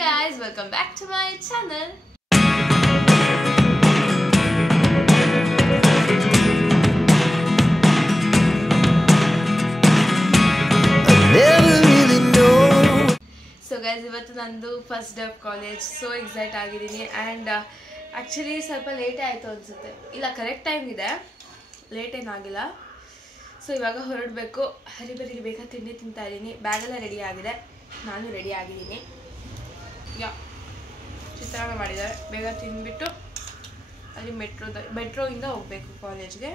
guys, welcome back to my channel. So guys, ಇವತ್ತು ನಂದು first day of college. So excite ಆಗಿದ್ದೀನಿ and actually ಸ್ವಲ್ಪ ಲೇಟೇ ಆಯಿತು ಅನಿಸುತ್ತೆ. ಇಲ್ಲ, ಕರೆಕ್ಟ್ ಟೈಮ್ ಇದೆ, ಲೇಟ್ ಏನಾಗಿಲ್ಲ. ಸೊ ಇವಾಗ ಹೊರಡಬೇಕು. ಹರಿಬರಿಗೆ ಬೇಗ ತಿಂಡಿ ತಿಂತಾ ಇದ್ದೀನಿ. ಬ್ಯಾಗೆಲ್ಲ ರೆಡಿ ಆಗಿದೆ, ನಾನು ರೆಡಿ ಆಗಿದ್ದೀನಿ. ಚಿತ್ರಾನ್ನ ಮಾಡಿದ್ದಾರೆ. ಬೇಗ ತಿಂದ್ಬಿಟ್ಟು ಅಲ್ಲಿ ಮೆಟ್ರೋಯಿಂದ ಹೋಗಬೇಕು ಕಾಲೇಜ್ಗೆ.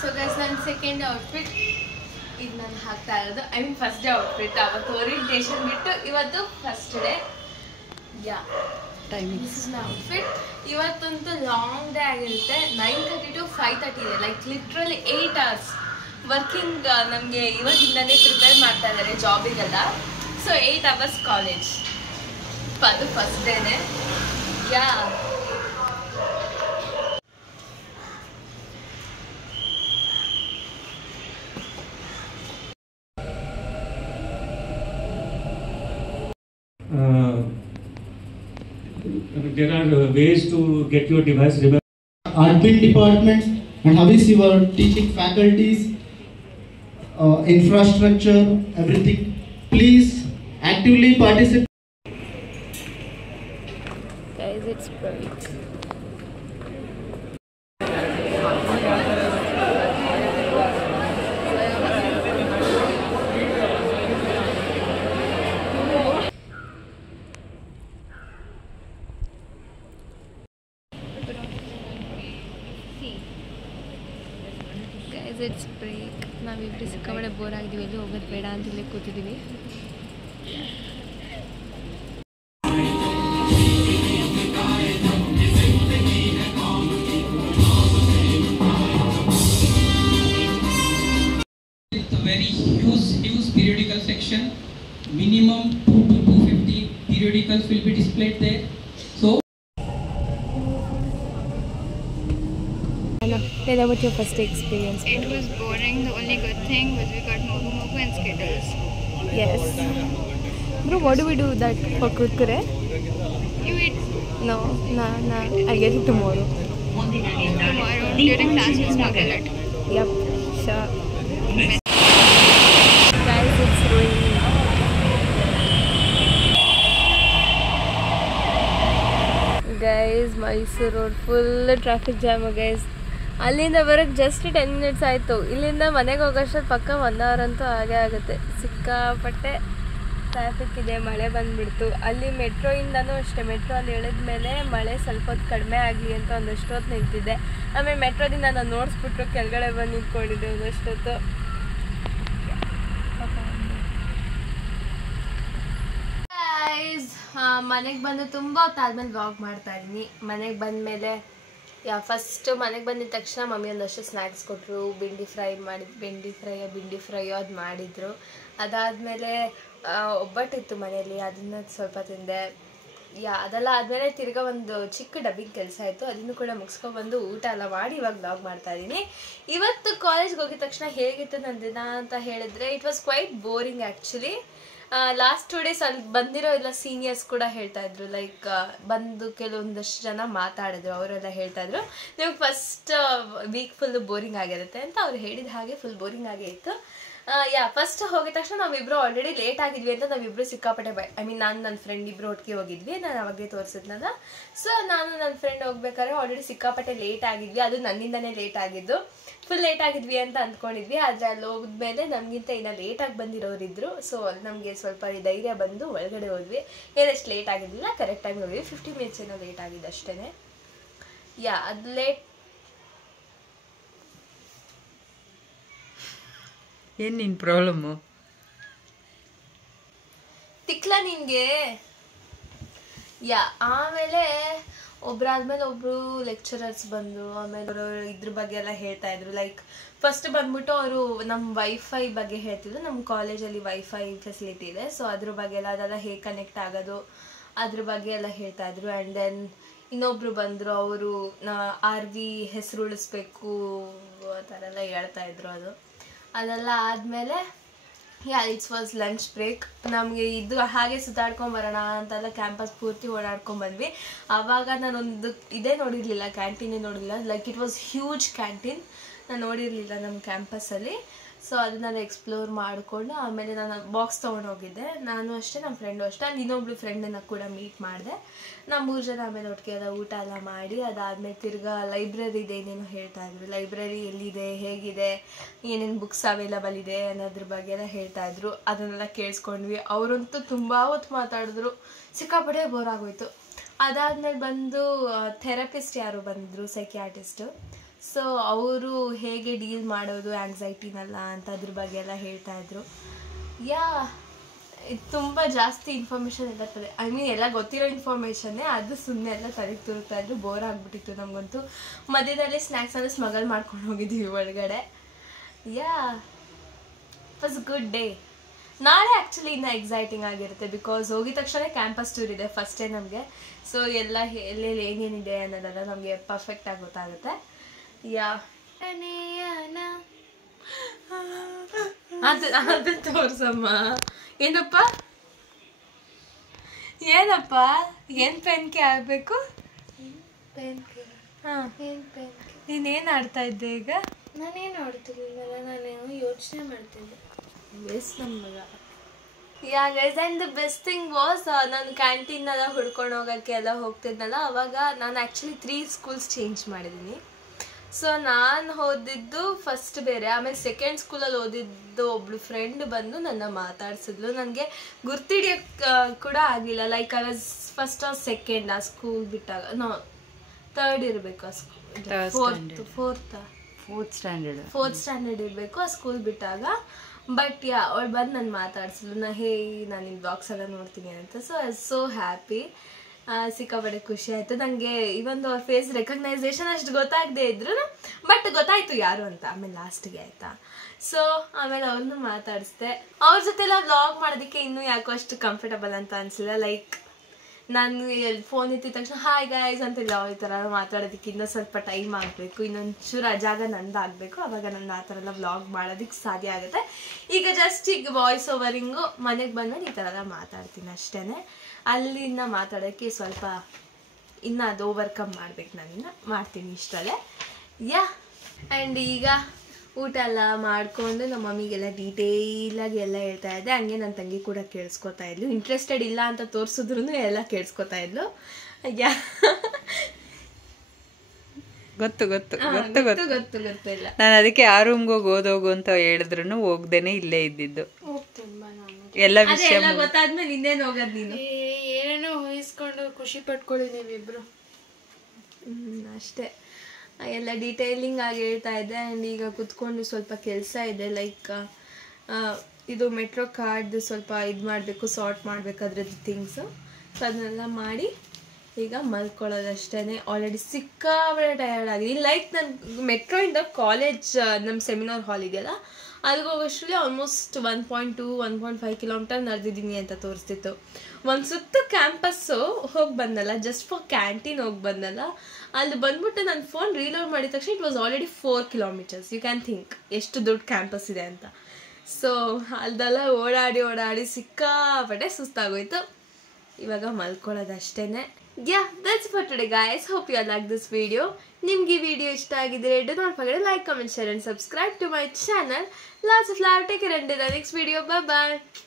ಸೊ ಗೈಸ್, ನನ್ನ ಸೆಕೆಂಡ್ ಔಟ್ಫಿಟ್ ಇದು ನಾನು ಹಾಕ್ತಾ ಇರೋದು. I mean first day outfit. ಅವತ್ತು ಓರಿಯಂಟೇಷನ್ ಬಿಟ್ಟು ಇವತ್ತು first day. This is my outfit. ಇವತ್ತಂತೂ ಲಾಂಗ್ ಡೇ ಆಗಿರುತ್ತೆ. 9:30 to 5:30 ಇದೆ. Like literally 8 hours working. ನಮಗೆ ಇವಾಗಿಂದನೇ ಪ್ರಿಪೇರ್ ಮಾಡ್ತಾ ಇದ್ದಾರೆ ಜಾಬಿಗೆಲ್ಲ. So 8 hours college. ಅದು ಫಸ್ಟ್ ಡೇನೆ. There are ways to get your device removed. Admin departments, and how is your teaching faculties, infrastructure, everything. Please actively participate. Guys, it's perfect. It's break. ನಾವಿಬ್ಬರು ಸಿಕ್ಕಾಬಡೆ bore ಆಗಿದ್ದೀವಿ. ಎಲ್ಲಿ ಹೋಗೋದು ಬೇಡ ಅಂತ ಇಲ್ಲಿ ಕೂತಿದ್ದೀವಿ. Very huge periodical section. Minimum 2 to 250 periodicals will be displayed there. So tell about your first experience. It was boring. The only good thing was we got Mogu and Skittles. Yes. Bro, what do we do that for Kurkure? You eat No, I'll get it tomorrow. tomorrow during class. We'll smuggle it. Yep, sure. Guys, it's raining. Guys, Mysore road full traffic jam, guys. ಅಲ್ಲಿಂದ ಬರೋಕ್ಕೆ just 10 minutes ಆಯಿತು. ಇಲ್ಲಿಂದ ಮನೆಗೆ ಹೋಗೋಷ್ಟೊತ್ತು ಪಕ್ಕ 1 hour ಅಂತೂ ಹಾಗೇ ಆಗುತ್ತೆ. ಸಿಕ್ಕಾಪಟ್ಟೆ ಟ್ರಾಫಿಕ್ ಇದೆ. ಮಳೆ ಬಂದುಬಿಡ್ತು. ಅಲ್ಲಿ ಮೆಟ್ರೋಯಿಂದನೂ ಅಷ್ಟೇ. ಮೆಟ್ರೋ ಅಲ್ಲಿ ಇಳಿದ ಮೇಲೆ ಮಳೆ ಸ್ವಲ್ಪ ಹೊತ್ತು ಕಡಿಮೆ ಆಗಲಿ ಅಂತ ಒಂದಷ್ಟು ಹೊತ್ತು ನಿಂತಿದ್ದೆ. ಆಮೇಲೆ ಮೆಟ್ರೋದಿಂದ ನಾನು ನೋಡಿಸ್ಬಿಟ್ರು ಕೆಳಗಡೆ ಬಂದು ನಿಂತ್ಕೊಂಡಿದ್ದೆ ಒಂದಷ್ಟೊತ್ತು. ಮನೆಗೆ ಬಂದು ತುಂಬ ಹೊತ್ತಾದ್ಮೇಲೆ ವ್ಲಾಗ್ ಮಾಡ್ತಾಯಿದ್ದೀನಿ. ಮನೆಗೆ ಬಂದಮೇಲೆ ಫಸ್ಟು ಮನೆಗೆ ಬಂದಿದ ತಕ್ಷಣ ಮಮ್ಮಿ ಒಂದಷ್ಟು ಸ್ನ್ಯಾಕ್ಸ್ ಕೊಟ್ಟರು. ಬೆಂಡಿ ಫ್ರೈ ಅದು ಮಾಡಿದರು. ಅದಾದಮೇಲೆ ಒಬ್ಬಟ್ಟಿತ್ತು ಮನೆಯಲ್ಲಿ, ಅದನ್ನು ಸ್ವಲ್ಪ ತಿಂದೆ. ಅದೆಲ್ಲ ಆದಮೇಲೆ ತಿರ್ಗಾ ಒಂದು ಚಿಕ್ಕ ಡಬ್ಬಿಂಗ್ ಕೆಲಸ ಆಯಿತು. ಅದನ್ನು ಕೂಡ ಮುಗಿಸ್ಕೊಬಂದು ಊಟ ಎಲ್ಲ ಮಾಡಿ ಇವಾಗ ವ್ಲಾಗ್ ಮಾಡ್ತಾಯಿದ್ದೀನಿ. ಇವತ್ತು ಕಾಲೇಜ್ಗೆ ಹೋಗಿದ ತಕ್ಷಣ ಹೇಗಿತ್ತು ನನ್ನ ದಿನ ಅಂತ ಹೇಳಿದ್ರೆ, it was quite boring actually. Last 2 days ಅಲ್ಲಿ ಬಂದಿರೋ ಎಲ್ಲ ಸೀನಿಯರ್ಸ್ ಕೂಡ ಹೇಳ್ತಾ ಇದ್ರು. ಲೈಕ್ ಬಂದು ಕೆಲವೊಂದಷ್ಟು ಜನ ಮಾತಾಡಿದ್ರು. ಅವರೆಲ್ಲ ಹೇಳ್ತಾ ಇದ್ರು ನಿಮ್ಗೆ ಫಸ್ಟ್ ವೀಕ್ ಫುಲ್ಲು ಬೋರಿಂಗ್ ಆಗಿರುತ್ತೆ ಅಂತ. ಅವ್ರು ಹೇಳಿದ ಹಾಗೆ ಫುಲ್ ಬೋರಿಂಗ್ ಆಗೇ ಇತ್ತು. ಫಸ್ಟ್ ಹೋಗಿದ ತಕ್ಷಣ ನಾವಿಬ್ಬರು ಆಲ್ರೆಡಿ ಲೇಟ್ ಆಗಿದ್ವಿ ಅಂತ ನಾವಿಬ್ಬರು ಸಿಕ್ಕಾಪಟ್ಟೆ ನಾನು ನನ್ನ ಫ್ರೆಂಡ್ ಇಬ್ಬರು ಒಟ್ಟಿಗೆ ಹೋಗಿದ್ವಿ. ನಾನು ಅವಾಗೇ ತೋರಿಸಿದ್ನಲ್ಲ. ಸೊ ನಾನು ನನ್ನ ಫ್ರೆಂಡ್ ಹೋಗ್ಬೇಕಾದ್ರೆ ಆಲ್ರೆಡಿ ಸಿಕ್ಕಾಪಟ್ಟೆ ಲೇಟ್ ಆಗಿದ್ವಿ. ಅದು ನನ್ನಿಂದನೇ ಲೇಟ್ ಆಗಿದ್ದು. ಫುಲ್ ಲೇಟ್ ಆಗಿದ್ವಿ ಅಂತ ಅಂದ್ಕೊಂಡಿದ್ವಿ. ಆದರೆ ಅಲ್ಲಿ ಹೋದ್ಮೇಲೆ ನಮಗಿಂತ ಇನ್ನು ಲೇಟಾಗಿ ಬಂದಿರೋರಿದ್ರು. ಸೊ ಅಲ್ಲಿ ನಮಗೆ ಸ್ವಲ್ಪ ಧೈರ್ಯ ಬಂದು ಒಳಗಡೆ ಹೋದ್ವಿ. ಏನಷ್ಟು ಲೇಟ್ ಆಗಿದ್ದಿಲ್ಲ, ಕರೆಕ್ಟ್ ಟೈಮ್ ಹೋದ್ವಿ. 50 minutes ಏನೋ ಲೇಟ್ ಆಗಿದೆ ಅಷ್ಟೇ. ಅದು ಲೇಟ್. ಏನು ನಿನ್ನ ಪ್ರಾಬ್ಲಮ್ಮು? ತಿಕ್ಲ ನಿನಗೆ. ಆಮೇಲೆ ಒಬ್ಬರಾದ್ಮೇಲೆ ಒಬ್ಬರು ಲೆಕ್ಚರರ್ಸ್ ಬಂದರು. ಆಮೇಲೆ ಅವರು ಇದ್ರ ಬಗ್ಗೆ ಎಲ್ಲ ಹೇಳ್ತಾ ಇದ್ರು. ಲೈಕ್ ಫಸ್ಟ್ ಬಂದ್ಬಿಟ್ಟು ಅವರು ನಮ್ಮ ವೈಫೈ ಬಗ್ಗೆ ಹೇಳ್ತಿದ್ರು. ನಮ್ಮ ಕಾಲೇಜಲ್ಲಿ ವೈಫೈ ಫೆಸಿಲಿಟಿ ಇದೆ. ಸೊ ಅದ್ರ ಬಗ್ಗೆ ಎಲ್ಲ ಅದೆಲ್ಲ ಹೇಗೆ ಕನೆಕ್ಟ್ ಆಗೋದು ಅದ್ರ ಬಗ್ಗೆ ಎಲ್ಲ ಹೇಳ್ತಾ ಇದ್ರು. ಆ್ಯಂಡ್ ದೆನ್ ಇನ್ನೊಬ್ರು ಬಂದರು. ಅವರು RV ಹೆಸರು ಉಳಿಸ್ಬೇಕು ಆ ಥರ ಎಲ್ಲ ಎಲ್ಲ ಹೇಳ್ತಾಯಿದ್ರು. ಅದೆಲ್ಲ ಆದಮೇಲೆ ಇಟ್ಸ್ ವಾಸ್ ಲಂಚ್ ಬ್ರೇಕ್. ನಮಗೆ ಇದು ಹಾಗೆ ಸುತ್ತಾಡ್ಕೊಂಬರೋಣ ಅಂತೆಲ್ಲ ಕ್ಯಾಂಪಸ್ ಪೂರ್ತಿ ಓಡಾಡ್ಕೊಂಡ್ಬಂದ್ವಿ. ಆವಾಗ ನಾನೊಂದು ಇದೇ ನೋಡಿರಲಿಲ್ಲ, ಕ್ಯಾಂಟೀನೇ ನೋಡಿರಲಿಲ್ಲ. Like it was huge canteen, ನಾನು ನೋಡಿರಲಿಲ್ಲ ನಮ್ಮ ಕ್ಯಾಂಪಸ್ಸಲ್ಲಿ. ಸೊ ಅದನ್ನೆಲ್ಲ ಎಕ್ಸ್ಪ್ಲೋರ್ ಮಾಡಿಕೊಂಡು ಆಮೇಲೆ ನಾನು ಬಾಕ್ಸ್ ತೊಗೊಂಡೋಗಿದ್ದೆ. ನಾನು ಅಷ್ಟೇ, ನಮ್ಮ ಫ್ರೆಂಡು ಅಷ್ಟೇ. ಅಲ್ಲಿ ಇನ್ನೊಬ್ಳು ಫ್ರೆಂಡನ್ನು ಕೂಡ ಮೀಟ್ ಮಾಡಿದೆ. ನಾವು 3 ಜನ ಆಮೇಲೆ ಒಟ್ಟಿಗೆ ಊಟ ಎಲ್ಲ ಮಾಡಿ ಅದಾದಮೇಲೆ ತಿರ್ಗಾ ಲೈಬ್ರರಿದು ಏನೇನು ಹೇಳ್ತಾಯಿದ್ರು, ಲೈಬ್ರರಿ ಎಲ್ಲಿದೆ, ಹೇಗಿದೆ, ಏನೇನು ಬುಕ್ಸ್ ಅವೈಲಬಲ್ ಇದೆ ಅನ್ನೋದ್ರ ಬಗ್ಗೆ ಎಲ್ಲ ಹೇಳ್ತಾಯಿದ್ರು. ಅದನ್ನೆಲ್ಲ ಕೇಳಿಸ್ಕೊಂಡ್ವಿ. ಅವರಂತೂ ತುಂಬ ಹೊತ್ತು ಮಾತಾಡಿದ್ರು, ಸಿಕ್ಕಾಪಟ್ಟೆ ಬೋರ್ ಆಗೋಯ್ತು. ಅದಾದಮೇಲೆ ಬಂದು ಥೆರಪಿಸ್ಟ್ ಯಾರು ಬಂದಿದ್ರು, ಸೈಕಿಯಾಟಿಸ್ಟು. ಸೊ ಅವರು ಹೇಗೆ ಡೀಲ್ ಮಾಡೋದು ಆ್ಯಂಗ್ಸೈಟಿನೆಲ್ಲ ಅಂತ ಅದ್ರ ಬಗ್ಗೆ ಎಲ್ಲ ಹೇಳ್ತಾಯಿದ್ರು. ಇದು ತುಂಬ ಜಾಸ್ತಿ ಇನ್ಫಾರ್ಮೇಷನ್ ಎಲ್ಲ ಎಲ್ಲ ಗೊತ್ತಿರೋ ಇನ್ಫಾರ್ಮೇಷನ್ನೇ, ಅದು ಸುಮ್ಮನೆ ಎಲ್ಲ ತಲೆಗೆ ತುರುಕ್ತಾಯಿದ್ರು. ಬೋರ್ ಆಗಿಬಿಟ್ಟಿತ್ತು ನಮಗಂತೂ. ಮಧ್ಯದಲ್ಲಿ ಸ್ನ್ಯಾಕ್ಸ್ ಅಂದರೆ ಸ್ಮಗಲ್ ಮಾಡ್ಕೊಂಡು ಹೋಗಿದ್ವಿ ಒಳಗಡೆ. It was good day. ನಾಳೆ ಆ್ಯಕ್ಚುಲಿ ಇನ್ನೂ ಎಕ್ಸೈಟಿಂಗ್ ಆಗಿರುತ್ತೆ, ಬಿಕಾಸ್ ಹೋಗಿದ ತಕ್ಷಣ ಕ್ಯಾಂಪಸ್ ಟೂರ್ ಇದೆ ಫಸ್ಟೇ ನಮಗೆ. ಸೊ ಎಲ್ಲೆಲ್ಲಿ ಏನೇನಿದೆ ಅನ್ನೋದೆಲ್ಲ ನಮಗೆ ಪರ್ಫೆಕ್ಟಾಗಿ ಗೊತ್ತಾಗುತ್ತೆ. ಅದು ತೋರ್ಸಮ್ಮ. ಏನಪ್ಪ ಏನು ಪೆನ್ಕೆ ಆಗಬೇಕು? ನೀನೇನು ಆಡ್ತಾ ಇದ್ದೆ ಈಗ? ನಾನೇನು ಆಡ್ತಿರ್ಲಿಲ್ಲ, ನಾನೇನು ಯೋಚನೆ ಮಾಡ್ತಿದ್ದೆ. ಬೆಸ್ಟ್ ನಮ್ಮ ಮಗ. Guys, and the best thing was, ನಾನು ಕ್ಯಾಂಟೀನೆಲ್ಲ ಹುಡ್ಕೊಂಡು ಹೋಗೋಕ್ಕೆ ಎಲ್ಲ ಹೋಗ್ತಿದ್ನಲ್ಲ, ಅವಾಗ ನಾನು ಆ್ಯಕ್ಚುಲಿ 3 ಸ್ಕೂಲ್ಸ್ ಚೇಂಜ್ ಮಾಡಿದ್ದೀನಿ. ಸೊ ನಾನು ಓದಿದ್ದು ಫಸ್ಟ್ ಬೇರೆ, ಆಮೇಲೆ ಸೆಕೆಂಡ್ ಸ್ಕೂಲಲ್ಲಿ ಓದಿದ್ದು ಒಬ್ಳು ಫ್ರೆಂಡ್ ಬಂದು ನನ್ನ ಮಾತಾಡ್ಸಿದ್ಲು. ನನಗೆ ಗುರ್ತಿಡಿಯೋಕ್ಕೆ ಕೂಡ ಆಗಲಿಲ್ಲ. Like I was first or second ಆ ಸ್ಕೂಲ್ ಬಿಟ್ಟಾಗ. ಥರ್ಡ್ ಇರಬೇಕು ಆ ಸ್ಕೂಲ್, ಫೋರ್ತ್ ಸ್ಟ್ಯಾಂಡರ್ಡ್ ಇರಬೇಕು ಆ ಸ್ಕೂಲ್ ಬಿಟ್ಟಾಗ. ಬಟ್ ಅವಳು ಬಂದು ನಾನು ಮಾತಾಡ್ಸಿದ್ಲು. ನಾನು ನಿಮ್ಮ ಬ್ಲಾಗ್ಸ್ ಎಲ್ಲ ನೋಡ್ತೀನಿ ಅಂತ. So I was so happy. ಸಿಕ್ಕಾಪಟ್ಟೆ ಖುಷಿ ಆಯಿತು ನನಗೆ. ಇವೊಂದು ಅವ್ರ ಫೇಸ್ ರೆಕಗ್ನೈಸೇಷನ್ ಅಷ್ಟು ಗೊತ್ತಾಗದೇ ಇದ್ರು, ಬಟ್ ಗೊತ್ತಾಯಿತು ಯಾರು ಅಂತ ಆಮೇಲೆ ಲಾಸ್ಟಿಗೆ, ಆಯಿತಾ. ಸೊ ಆಮೇಲೆ ಅವ್ರನ್ನೂ ಮಾತಾಡಿಸ್ದೆ. ಅವ್ರ ಜೊತೆಲ್ಲ ವ್ಲಾಗ್ ಮಾಡೋದಕ್ಕೆ ಇನ್ನೂ ಯಾಕೋ ಅಷ್ಟು ಕಂಫರ್ಟಬಲ್ ಅಂತ ಅನಿಸಿಲ್ಲ. ಲೈಕ್ ನಾನು ಫೋನ್ ಎತ್ತಿದ ತಕ್ಷಣ ಹಾಯ್ ಗೈಸ್ ಅಂತಿಲ್ಲ, ಈ ಥರ ಮಾತಾಡೋದಕ್ಕೆ ಇನ್ನೂ ಸ್ವಲ್ಪ ಟೈಮ್ ಆಗಬೇಕು, ಇನ್ನೊಂಚೂರು ಜಾಗ ನಂದಾಗಬೇಕು. ಆವಾಗ ನಾನು ಆ ಥರ ಎಲ್ಲ ವ್ಲಾಗ್ ಮಾಡೋದಕ್ಕೆ ಸಾಧ್ಯ ಆಗುತ್ತೆ. ಈಗ ಜಸ್ಟ್ ಈಗ ವಾಯ್ಸ್ ಓವರಿಂಗು ಮನೆಗೆ ಬಂದ್ಮೇಲೆ ಈ ಥರ ಎಲ್ಲ ಮಾತಾಡ್ತೀನಿ ಅಷ್ಟೇ. ಅಲ್ಲಿಂದ ಮಾತಾಡೋಕ್ಕೆ ಸ್ವಲ್ಪ ಇನ್ನು ಅದು ಓವರ್ಕಮ್ ಮಾಡ್ಬೇಕು, ನಾನು ಮಾಡ್ತೀನಿ ಇಷ್ಟರಲ್ಲೇ. ಆ್ಯಂಡ್ ಈಗ ಊಟ ಎಲ್ಲ ಮಾಡಿಕೊಂಡು ನಮ್ಮ ಮಮ್ಮಿಗೆಲ್ಲ ಡೀಟೇಲಾಗಿ ಎಲ್ಲ ಹೇಳ್ತಾ ಇದ್ದೆ. ಹಂಗೆ ನನ್ನ ತಂಗಿ ಕೂಡ ಕೇಳಿಸ್ಕೊತಾ ಇದ್ಲು. ಇಂಟ್ರೆಸ್ಟೆಡ್ ಇಲ್ಲ ಅಂತ ತೋರಿಸಿದ್ರು ಎಲ್ಲ ಕೇಳಿಸ್ಕೊತಾ ಇದ್ಲು. ಗೊತ್ತಿಲ್ಲ. ನಾನು ಅದಕ್ಕೆ ಆ ರೂಮ್ಗೆ ಓದೋಗು ಅಂತ ಹೇಳಿದ್ರು ಹೋಗ್ದೇನೆ ಇಲ್ಲೇ ಇದ್ದಿದ್ದು. ಎಲ್ಲ ವಿಷಯ ಗೊತ್ತಾದ್ಮೇಲೆ ಇನ್ನೇನು ಹೋಗೋದು ನೀನು? ಏನೇನೋ ಊಹಿಸ್ಕೊಂಡು ಖುಷಿ ಪಟ್ಕೊಳ್ಳಿ ನೀವಿಬ್ರು. ಅಷ್ಟೇ, ಎಲ್ಲ ಡೀಟೇಲಿಂಗ್ ಆಗಿ ಹೇಳ್ತಾ ಇದ್ದೆ. ಆ್ಯಂಡ್ ಈಗ ಕುತ್ಕೊಂಡು ಸ್ವಲ್ಪ ಕೆಲಸ ಇದೆ. ಲೈಕ್ ಇದು ಮೆಟ್ರೋ ಕಾರ್ಡ್ದು ಸ್ವಲ್ಪ ಇದು ಮಾಡಬೇಕು, ಸಾರ್ಟ್ ಮಾಡಬೇಕು ಅದ್ರದ್ದು ಥಿಂಗ್ಸು. ಸೊ ಅದನ್ನೆಲ್ಲ ಮಾಡಿ ಈಗ ಮಲ್ಕೊಳ್ಳೋದಷ್ಟೇ. ಆಲ್ರೆಡಿ ಸಿಕ್ಕಾಬಟ್ಟೆ ಟಯರ್ಡ್ ಆಗಿದೆ. ಲೈಕ್ ನನ್ನ ಮೆಟ್ರೋಯಿಂದ ಕಾಲೇಜ್ ನಮ್ಮ ಸೆಮಿನಾರ್ ಹಾಲ್ ಇದೆಯಲ್ಲ, ಅಲ್ಲಿಗೆ ಹೋಗೋಷ್ಟರಲ್ಲಿ ಆಲ್ಮೋಸ್ಟ್ 1.5 ಕಿಲೋಮೀಟರ್ ನಡೆದಿದ್ದೀನಿ ಅಂತ ತೋರಿಸ್ತಿತ್ತು. ಒಂದು ಸುತ್ತು ಕ್ಯಾಂಪಸ್ಸು ಹೋಗಿ ಬಂದಲ್ಲ, ಜಸ್ಟ್ ಫಾರ್ ಕ್ಯಾಂಟೀನ್ ಹೋಗಿ ಬಂದಲ್ಲ, ಅಲ್ಲಿ ಬಂದ್ಬಿಟ್ಟು ನನ್ನ ಫೋನ್ ರೀಲೋಡ್ ಮಾಡಿದ ತಕ್ಷಣ it was already 4 kilometres. You can think ಎಷ್ಟು ದೊಡ್ಡ ಕ್ಯಾಂಪಸ್ ಇದೆ ಅಂತ. ಸೊ ಅಲ್ಲೆಲ್ಲ ಓಡಾಡಿ ಸಿಕ್ಕಾಪಟ್ಟೆ ಸುಸ್ತಾಗೋಯ್ತು. ಇವಾಗ ಮಲ್ಕೊಳ್ಳೋದಷ್ಟೇ. that's for today guys. Hope you all like this video. ನಿಮ್ಗೆ ಈ ವಿಡಿಯೋ ಇಷ್ಟ ಆಗಿದ್ರೆ do not forget to like, comment, share and subscribe to my channel. Lots of love. Take care until the next video. Bye bye.